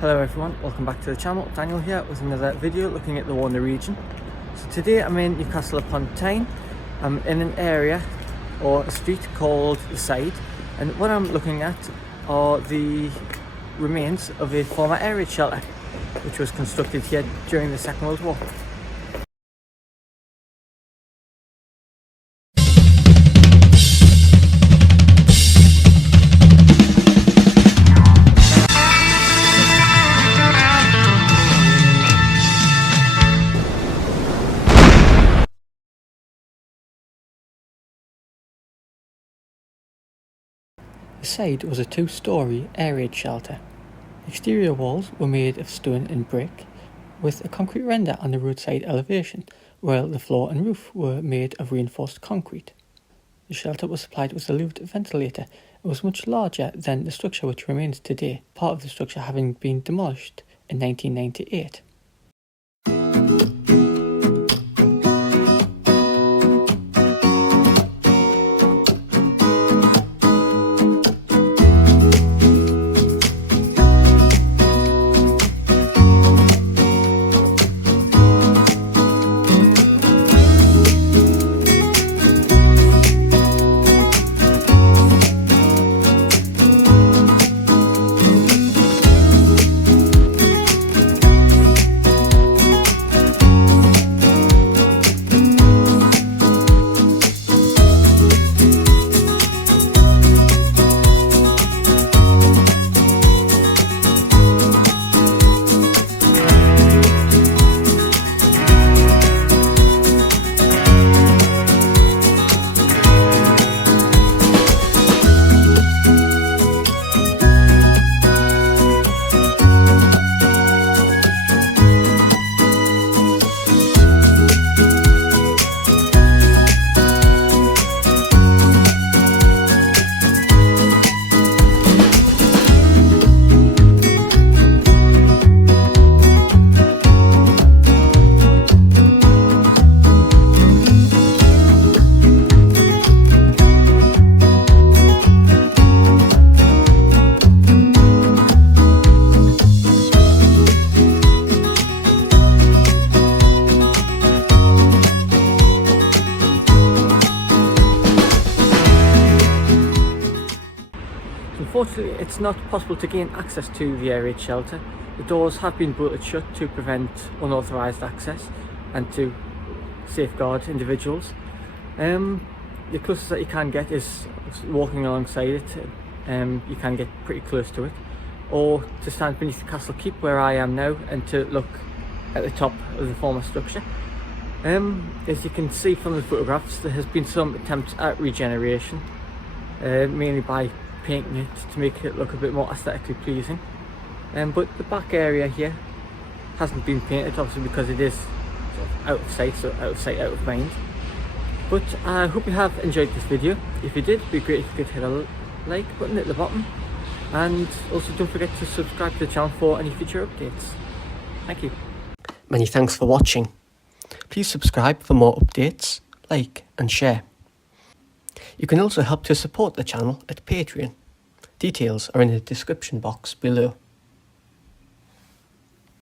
Hello everyone, welcome back to the channel. Daniel here with another video looking at the Warner region. So today I'm in Newcastle-upon-Tyne. I'm in an area or a street called the Side, and what I'm looking at are the remains of a former air raid shelter which was constructed here during the Second World War. The Side was a two-storey air raid shelter. Exterior walls were made of stone and brick, with a concrete render on the roadside elevation, while the floor and roof were made of reinforced concrete. The shelter was supplied with a louved ventilator. It was much larger than the structure which remains today, part of the structure having been demolished in 1998. Unfortunately, it's not possible to gain access to the air raid shelter. The doors have been bolted shut to prevent unauthorised access and to safeguard individuals. The closest that you can get is walking alongside it. You can get pretty close to it, or to stand beneath the castle keep where I am now and to look at the top of the former structure. As you can see from the photographs, there has been some attempts at regeneration, mainly by painting it to make it look a bit more aesthetically pleasing, but the back area here hasn't been painted, obviously because it is sort of out of sight, so out of sight, out of mind. But I hope you have enjoyed this video. If you did, it'd be great if you could hit a like button at the bottom, and also don't forget to subscribe to the channel for any future updates. Thank you. Many thanks for watching. Please subscribe for more updates, like and share. You can also help to support the channel at Patreon. Details are in the description box below.